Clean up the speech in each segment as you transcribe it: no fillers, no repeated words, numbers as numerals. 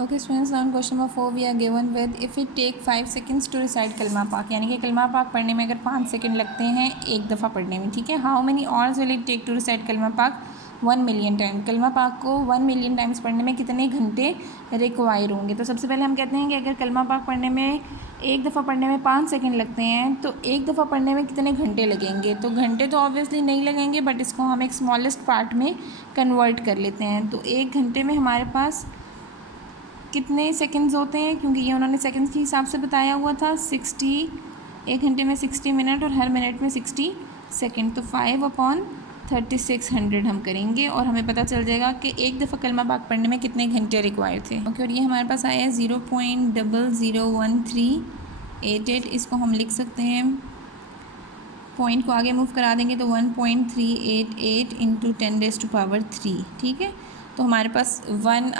Okay students, now question number 4 we are given with if it take 5 seconds to recite kalma pak, यानी कि कलमा पाक पढ़ने में अगर 5 सेकंड लगते हैं एक दफ़ा पढ़ने में, ठीक है। How many hours will it take to recite kalma pak 1 million time. कलमा पाक को 1 मिलियन टाइम्स पढ़ने में कितने घंटे रिक्वायर होंगे। तो सबसे पहले हम कहते हैं कि अगर कलमा पाक पढ़ने में एक दफ़ा पढ़ने में 5 सेकंड लगते हैं तो एक दफ़ा पढ़ने में कितने घंटे लगेंगे। तो घंटे तो ऑब्वियसली नहीं लगेंगे, बट इसको हम एक स्मॉलेस्ट पार्ट में कन्वर्ट कर लेते हैं। तो एक घंटे में हमारे पास कितने सेकंड्स होते हैं, क्योंकि ये उन्होंने सेकंड्स के हिसाब से बताया हुआ था। 60, एक घंटे में 60 मिनट और हर मिनट में 60 सेकंड। तो 5/3600 हम करेंगे और हमें पता चल जाएगा कि एक दफ़ा कलमा पाक पढ़ने में कितने घंटे रिक्वायर थे। ओके, और ये हमारे पास आया है 0.001388। इसको हम लिख सकते हैं, पॉइंट को आगे मूव करा देंगे तो 1.388 इंटू 10⁻3, ठीक है। तो हमारे पास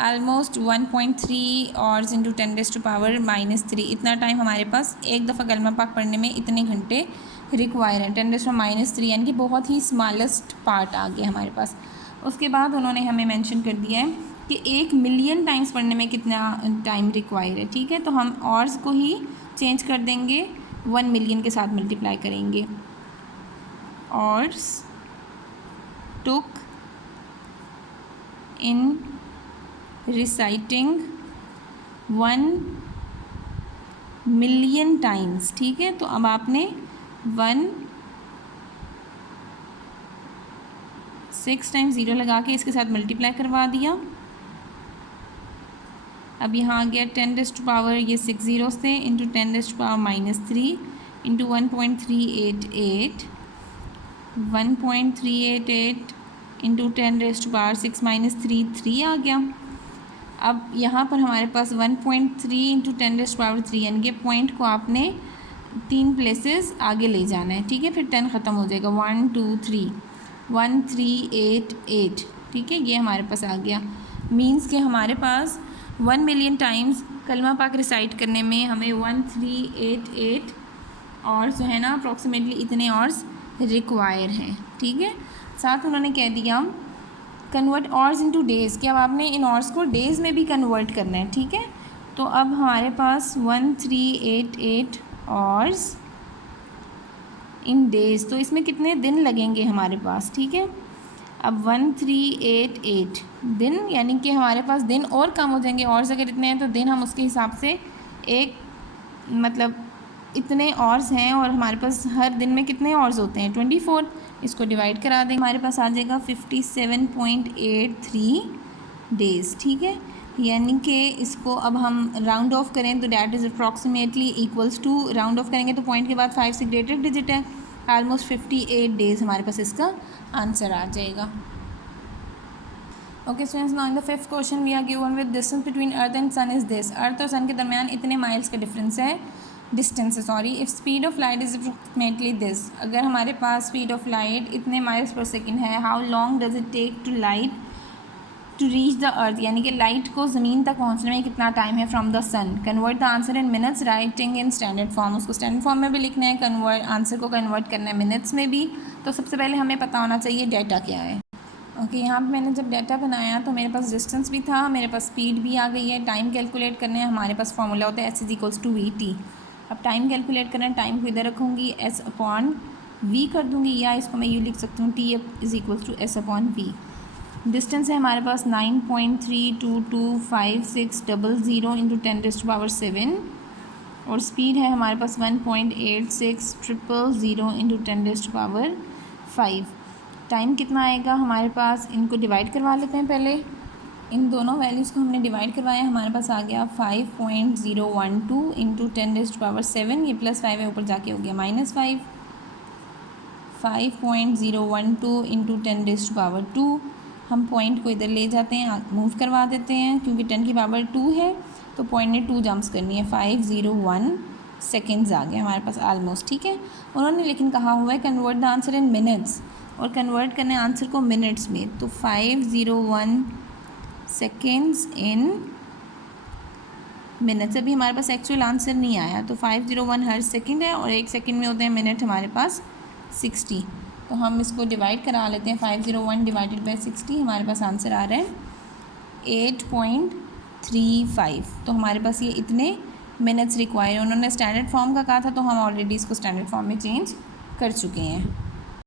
ऑलमोस्ट 1.3 आवर्स इंटू 10⁻−3 इतना टाइम हमारे पास एक दफ़ा कलमा पाक पढ़ने में इतने घंटे रिक्वायर है। 10⁻3 यानी कि बहुत ही स्मॉलेस्ट पार्ट आ गया हमारे पास। उसके बाद उन्होंने हमें मेंशन कर दिया है कि 1 मिलियन टाइम्स पढ़ने में कितना टाइम रिक्वायर है, ठीक है। तो हम आवर्स को ही चेंज कर देंगे, 1 मिलियन के साथ मल्टीप्लाई करेंगे। Hours took in reciting 1 million times, ठीक है। तो अब आपने 6 टाइम्स 0 लगा के इसके साथ मल्टीप्लाई करवा दिया। अब यहाँ आ गया 10⁻, ये 6 ज़ीरोस थे, इंटू 10⁻³ इंटू 1.388 1.388 इंटू 10⁻6⁻3 आ गया। अब यहाँ पर हमारे पास 1.3 इंटू 10⁻3 यानी कि पॉइंट को आपने 3 प्लेसेस आगे ले जाना है, ठीक है। फिर 10 ख़त्म हो जाएगा, 1 2 3 1388, ठीक है। ये हमारे पास आ गया। मीन्स कि हमारे पास 1 मिलियन टाइम्स कलमा पाक रिसाइट करने में हमें 1388 और जो है ना अप्रॉक्सीमेटली इतने आवर्स रिक्वायर हैं, ठीक है। साथ उन्होंने कह दिया कन्वर्ट आवर्स इनटू डेज़, कि अब आपने इन आवर्स को डेज़ में भी कन्वर्ट करना है, ठीक है। तो अब हमारे पास 1388 आवर्स इन डेज़, तो इसमें कितने दिन लगेंगे हमारे पास, ठीक है। अब 1388 दिन, यानी कि हमारे पास दिन और कम हो जाएंगे। आवर्स अगर इतने हैं तो दिन हम उसके हिसाब से एक मतलब इतने आवर्स हैं और हमारे पास हर दिन में कितने आवर्स होते हैं 24। इसको डिवाइड करा दें, हमारे पास आ जाएगा 57.83 डेज़, ठीक है। यानी कि इसको अब हम राउंड ऑफ करें तो that is approximately equals to, round off करेंगे तो पॉइंट के बाद 5 से ग्रेटर डिजिट है, ऑलमोस्ट 58 डेज़ हमारे पास इसका आंसर आ जाएगा। Okay students, now in the fifth question we are given with distance between earth and sun is this. Earth और सन के दरमियान इतने माइल्स का डिफरेंस है, डिस्टेंस है sorry. If speed of light is approximately this, अगर हमारे पास स्पीड ऑफ लाइट इतने माइल्स पर सेकेंड है, how long does it take to light to reach the earth, यानी कि लाइट को ज़मीन तक पहुंचने में कितना टाइम है from the sun. Convert the answer in minutes, writing in standard form, उसको स्टैंडर्ड फॉर्म में भी लिखना है, आंसर को कन्वर्ट करना है मिनट्स में भी। तो सबसे पहले हमें पता होना चाहिए डाटा क्या है। ओके, यहाँ पे मैंने जब डाटा बनाया तो मेरे पास डिस्टेंस भी था, मेरे पास स्पीड भी आ गई है। टाइम कैलकुलेट करने है, हमारे पास फॉर्मूला होता है S=VT। अब टाइम कैलकुलेट करना है, टाइम को इधर रखूँगी, S/V कर दूँगी, या इसको मैं यूँ लिख सकती हूँ T=S/V। डिस्टेंस है हमारे पास 9.3225600 इंटू 10⁻7 और स्पीड है हमारे पास 1.8600 इंटू 10⁻5। टाइम कितना आएगा हमारे पास, इनको डिवाइड करवा लेते हैं पहले। इन दोनों वैल्यूज़ को हमने डिवाइड करवाया, हमारे पास आ गया 5.012 इंटू 10⁻7, ये +5 है, ऊपर जाके हो गया -5। 5.012 इंटू 10⁻2, हम पॉइंट को इधर ले जाते हैं, मूव करवा देते हैं, क्योंकि 10 की पावर 2 है तो पॉइंट ने 2 जम्प्स करनी है। 501 सेकेंड्स आ गए हमारे पास ऑलमोस्ट, ठीक है। उन्होंने लेकिन कहा हुआ है convert the answer in minutes, और कन्वर्ट करने आंसर को मिनट्स में, तो 501 सेकेंड्स इन मिनट्स। अभी हमारे पास एक्चुअल आंसर नहीं आया, तो 501 हर सेकेंड है और 1 सेकेंड में होते हैं मिनट हमारे पास 60। तो हम इसको डिवाइड करा लेते हैं, 501 डिवाइडेड बाई 60, हमारे पास आंसर आ रहा है 8.2 3.5। तो हमारे पास ये इतने मिनट्स रिक्वायर। उन्होंने स्टैंडर्ड फॉर्म का कहा था तो हम ऑलरेडी इसको स्टैंडर्ड फॉर्म में चेंज कर चुके हैं।